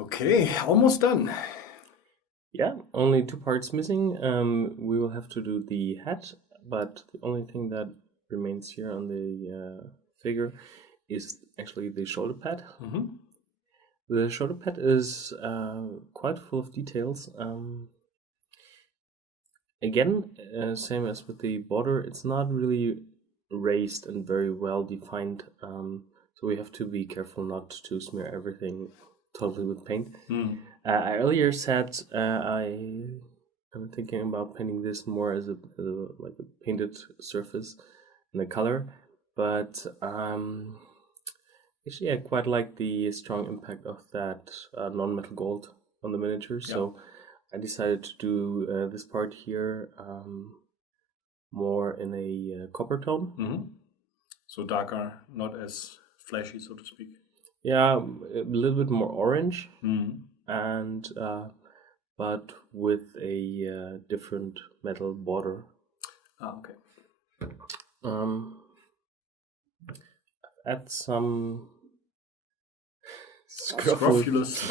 Okay, almost done. Yeah, only two parts missing. We will have to do the hat, but the only thing that remains here on the figure is actually the shoulder pad. Mm-hmm. The shoulder pad is quite full of details. Again, same as with the border, it's not really raised and very well defined. So we have to be careful not to smear everything totally with paint. I earlier said I'm thinking about painting this more as like a painted surface in the color, but actually I quite like the strong impact of that non-metal gold on the miniature. So I decided to do this part here more in a copper tone. Mm-hmm. So darker, not as flashy, so to speak. Yeah, a little bit more orange, Mm-hmm. and but with a different metal border. Okay. Add some Scrofulous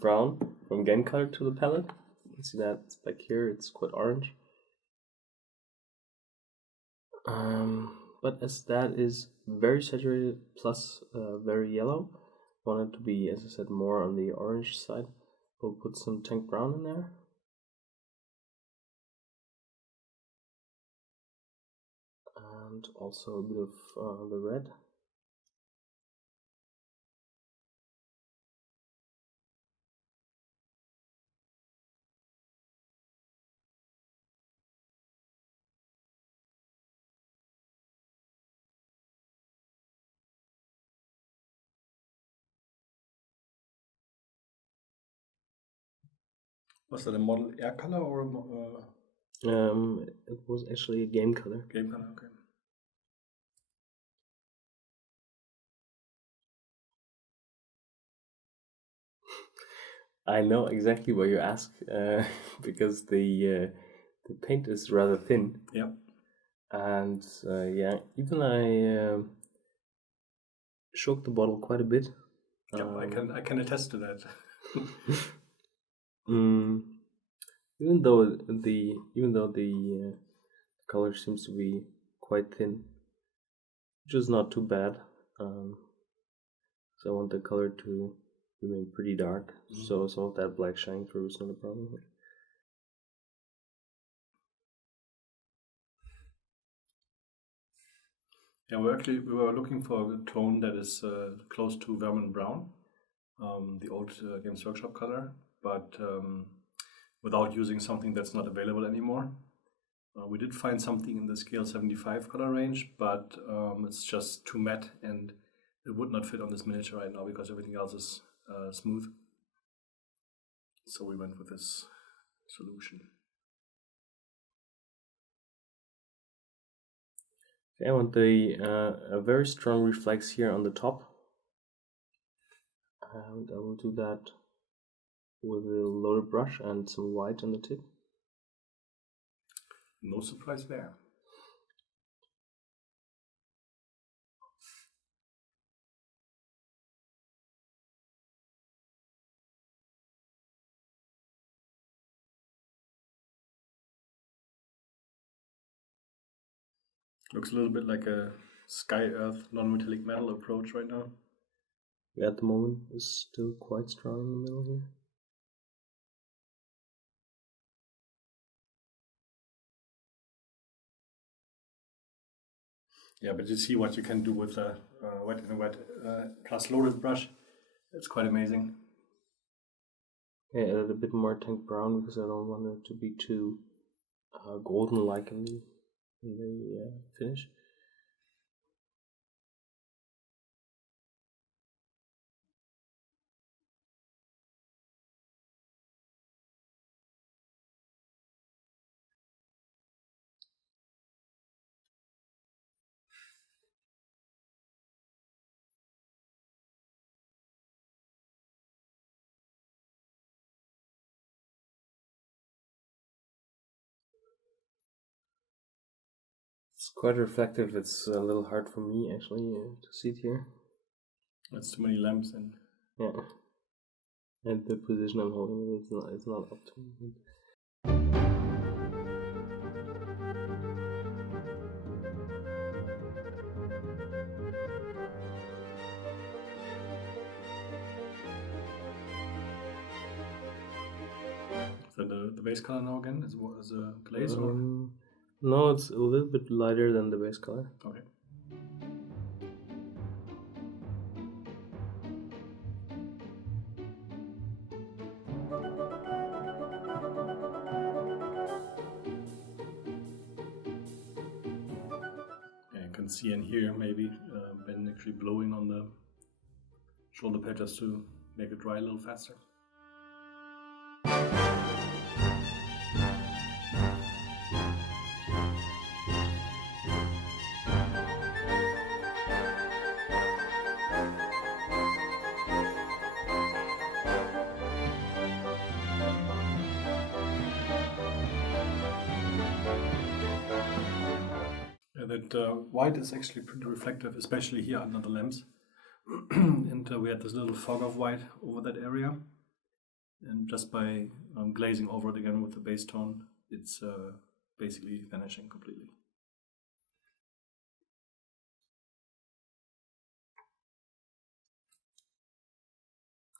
brown from Game Color to the palette. You can see that it's back here, it's quite orange. But as that is very saturated plus very yellow, I want it to be, as I said, more on the orange side. We'll put some tank brown in there. And also a bit of the red. Was that a model air color or it was actually a game color. Game color? Okay. I know exactly what you ask, because the paint is rather thin. Yeah. And yeah, even I shook the bottle quite a bit. Yeah, I can attest to that. Even though the color seems to be quite thin, which is not too bad. So I want the color to remain pretty dark, so some of that black shining through is not a problem. Yeah, we were looking for a tone that is close to Vermin Brown, the old Games Workshop color, but without using something that's not available anymore. We did find something in the scale 75 color range, but it's just too matte and it would not fit on this miniature right now because everything else is smooth. So we went with this solution. I want a very strong reflex here on the top, and I will do that with a loaded brush and some white on the tip. No surprise there. Looks a little bit like a Sky Earth non-metallic metal approach right now. Yeah, at the moment is still quite strong in the middle here. Yeah, but you see what you can do with a wet plus loaded brush. It's quite amazing. Yeah, added a bit more tank brown because I don't want it to be too golden-like in the finish. It's quite reflective. It's a little hard for me actually to see it here. That's too many lamps and yeah. And the position I'm holding it is not optimal. Is that the base color now again? Is a glaze or? No, it's a little bit lighter than the base color. Okay. Yeah, you can see and hear maybe Ben actually blowing on the shoulder pad just to make it dry a little faster. That white is actually pretty reflective, especially here under the lamps. And we had this little fog of white over that area. And just by glazing over it again with the base tone, it's basically vanishing completely.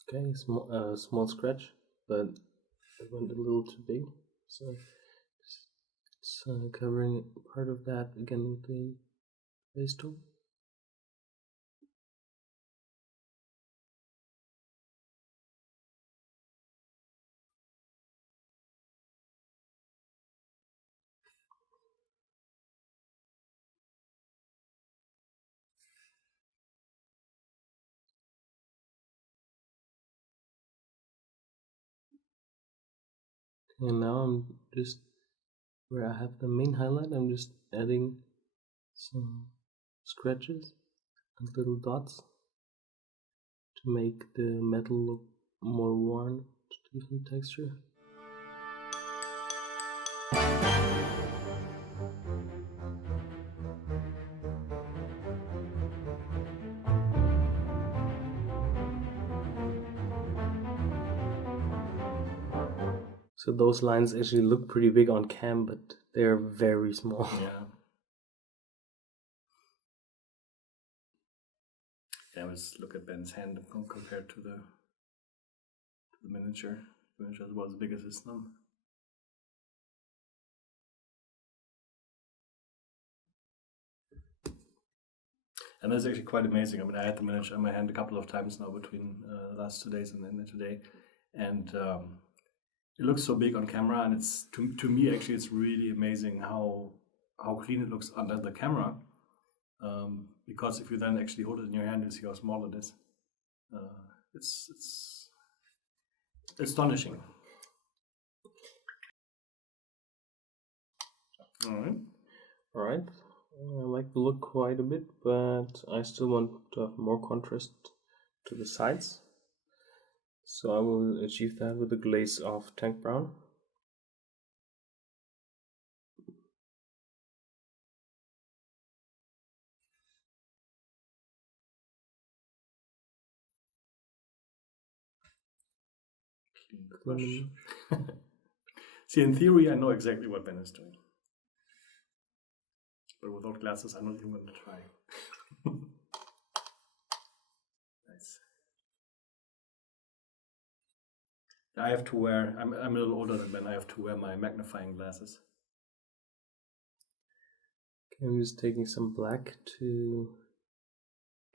Okay, small scratch, but it went a little too big, so it's covering part of that again with the base tool. And now I'm just, where I have the main highlight, I'm just adding some scratches and little dots to make the metal look more worn, to give some texture. So those lines actually look pretty big on cam, but they're very small. Yeah. Yeah, let's look at Ben's hand compared to the miniature. The miniature is about as big as his thumb. And that's actually quite amazing. I mean, I had the miniature in my hand a couple of times now between the last 2 days and then today. And it looks so big on camera, and it's to me actually it's really amazing how clean it looks under the camera. Because if you then actually hold it in your hand, you see how small it is. It's astonishing. All right. I like the look quite a bit, but I still want to have more contrast to the sides. So I will achieve that with a glaze of tank brown. Clean brush. See, in theory, I know exactly what Ben is doing. But without glasses, I'm not even going to try. Nice. I have to wear, I'm a little older than Ben, I have to wear my magnifying glasses. Okay, I'm just taking some black to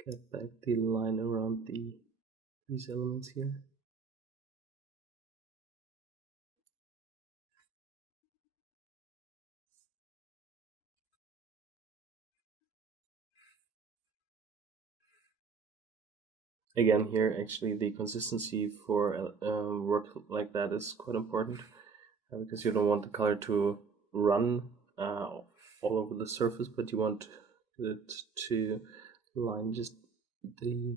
get back the line around these elements here. Again, here actually the consistency for work like that is quite important, because you don't want the color to run all over the surface, but you want it to line just the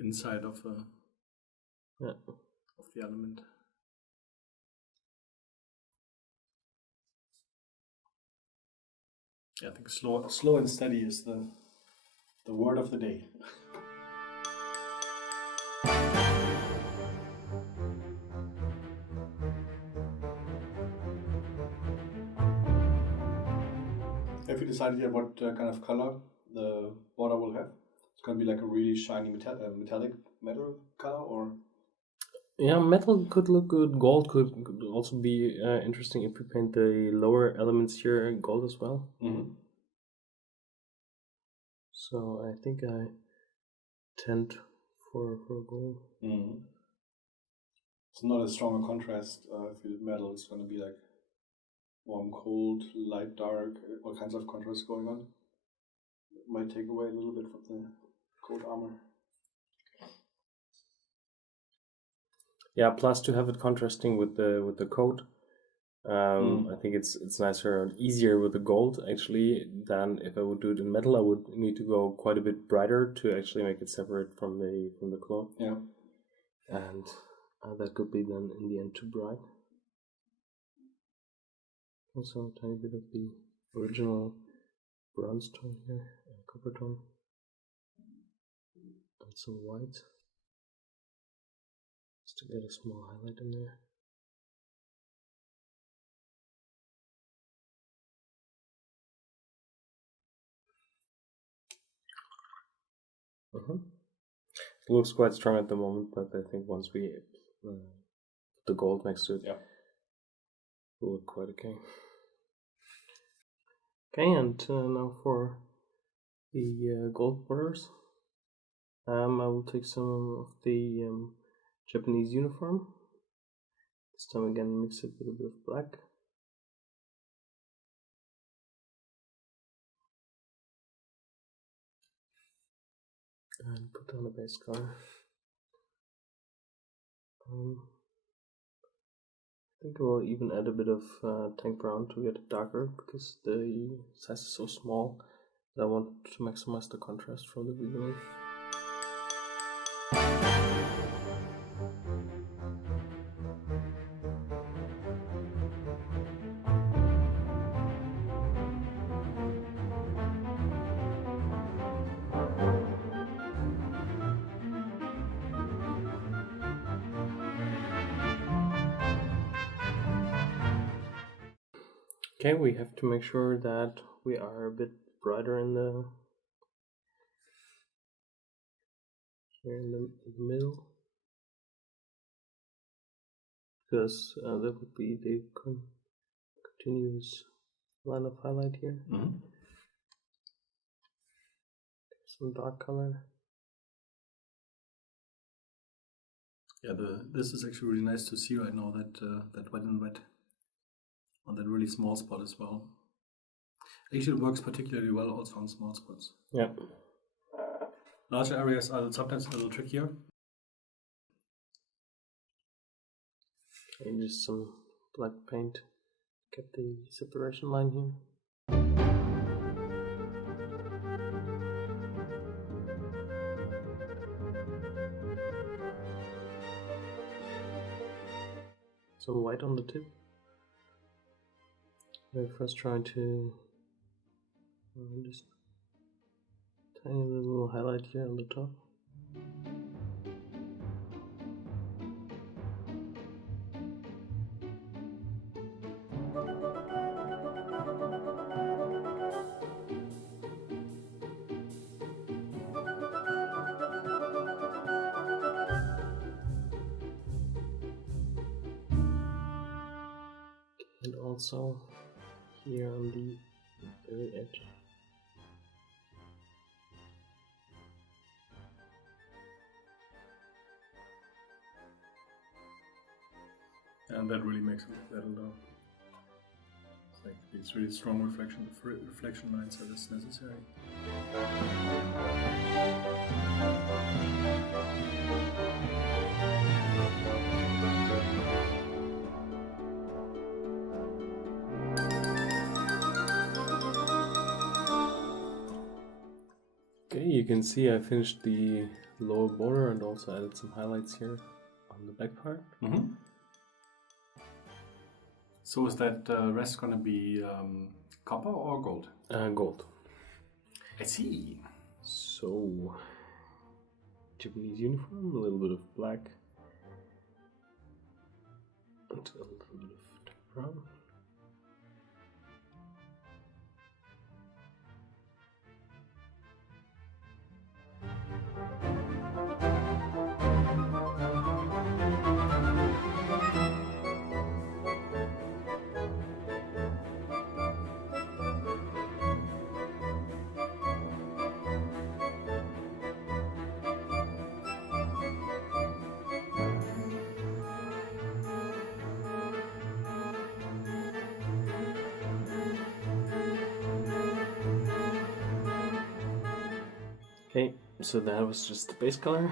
inside of the element. Yeah, I think slow and steady is the word of the day. decided yet what kind of color the border will have? It's going to be like a really shiny metallic metal color, or? Yeah, metal could look good. Gold could also be interesting if we paint the lower elements here gold as well. Mm-hmm. So I think I tend for gold. Mm-hmm. It's not a stronger contrast. If you did metal, it's going to be like warm, cold, light, dark, all kinds of contrasts going on. It might take away a little bit from the cold armor. Yeah, plus to have it contrasting with the coat. I think it's nicer and easier with the gold actually than if I would do it in metal. I would need to go quite a bit brighter to actually make it separate from the cloth. Yeah. And that could be then in the end too bright. Also a tiny bit of the original bronze tone here, copper tone, and some white, just to get a small highlight in there. It looks quite strong at the moment, but I think once we put the gold next to it, yeah, will look quite okay. Okay, and now for the gold borders. I will take some of the Japanese uniform. This time again, mix it with a bit of black. And put down a base color. I think I will even add a bit of tank brown to get it darker, because the size is so small that I want to maximize the contrast from the beginning. Okay, we have to make sure that we are a bit brighter in the here in the middle, because that would be the continuous line of highlight here. Some dark color. Yeah, this is actually really nice to see right now, that that white and red on that really small spot as well. Actually, it works particularly well also on small spots. Yeah. Larger areas are sometimes a little trickier. Okay, just some black paint. Get the separation line here. Some white on the tip. I first try to just tiny little highlight here on the top. And also here on the very edge. And that really makes it better though. It's like these really strong reflection lines are just necessary. Okay, you can see I finished the lower border and also added some highlights here on the back part. So is that rest going to be copper or gold? Gold. I see. So, Japanese uniform, a little bit of black, and a little bit of dark brown. Okay, so that was just the base color.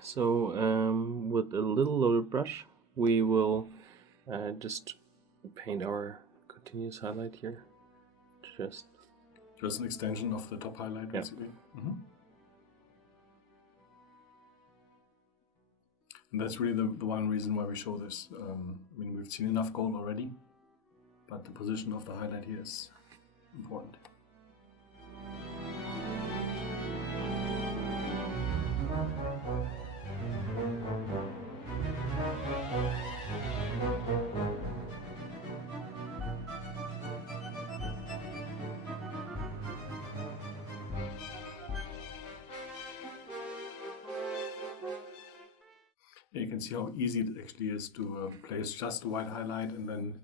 So with a little loaded brush, we will just paint our continuous highlight here. Just an extension of the top highlight, basically. And that's really the one reason why we show this. I mean, we've seen enough gold already, but the position of the highlight here is important. You can see how easy it actually is to place just a white highlight and then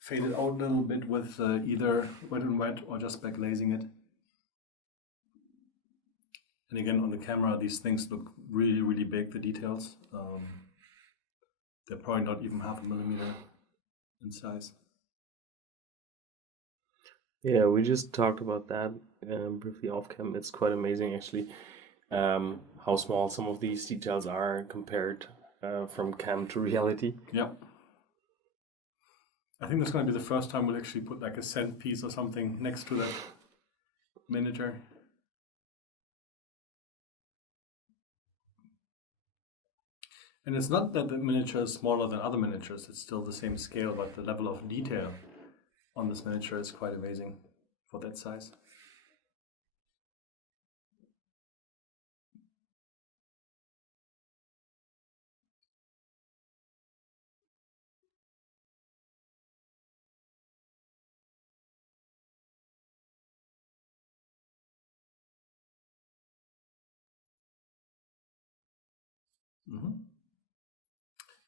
fade it out a little bit with either wet and wet or just backglazing it. And again, on the camera, these things look really, really big, the details. They're probably not even 0.5 millimeter in size. Yeah, we just talked about that briefly off cam. It's quite amazing, actually. How small some of these details are compared from cam to reality. Yeah. I think that's going to be the first time we'll actually put like a cent piece or something next to that miniature. And it's not that the miniature is smaller than other miniatures, it's still the same scale, but the level of detail on this miniature is quite amazing for that size.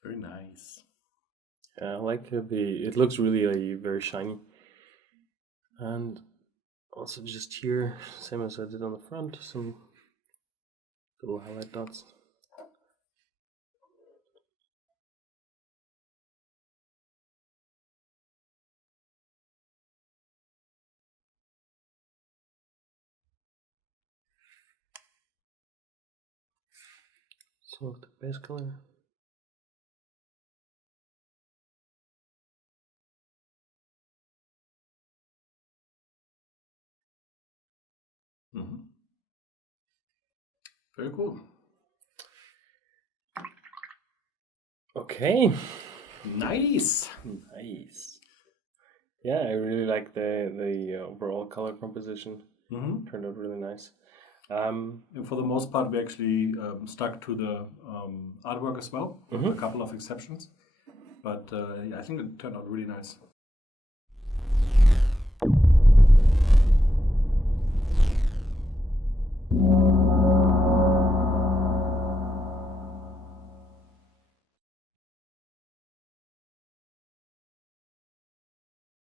Very nice. Yeah, I like it looks really very shiny. And also just here, same as I did on the front, some little highlight dots. Some of the base color. Very cool. Okay. Nice. Yeah, I really like the overall color composition. Turned out really nice. And for the most part, we actually stuck to the artwork as well, with a couple of exceptions. But yeah, I think it turned out really nice.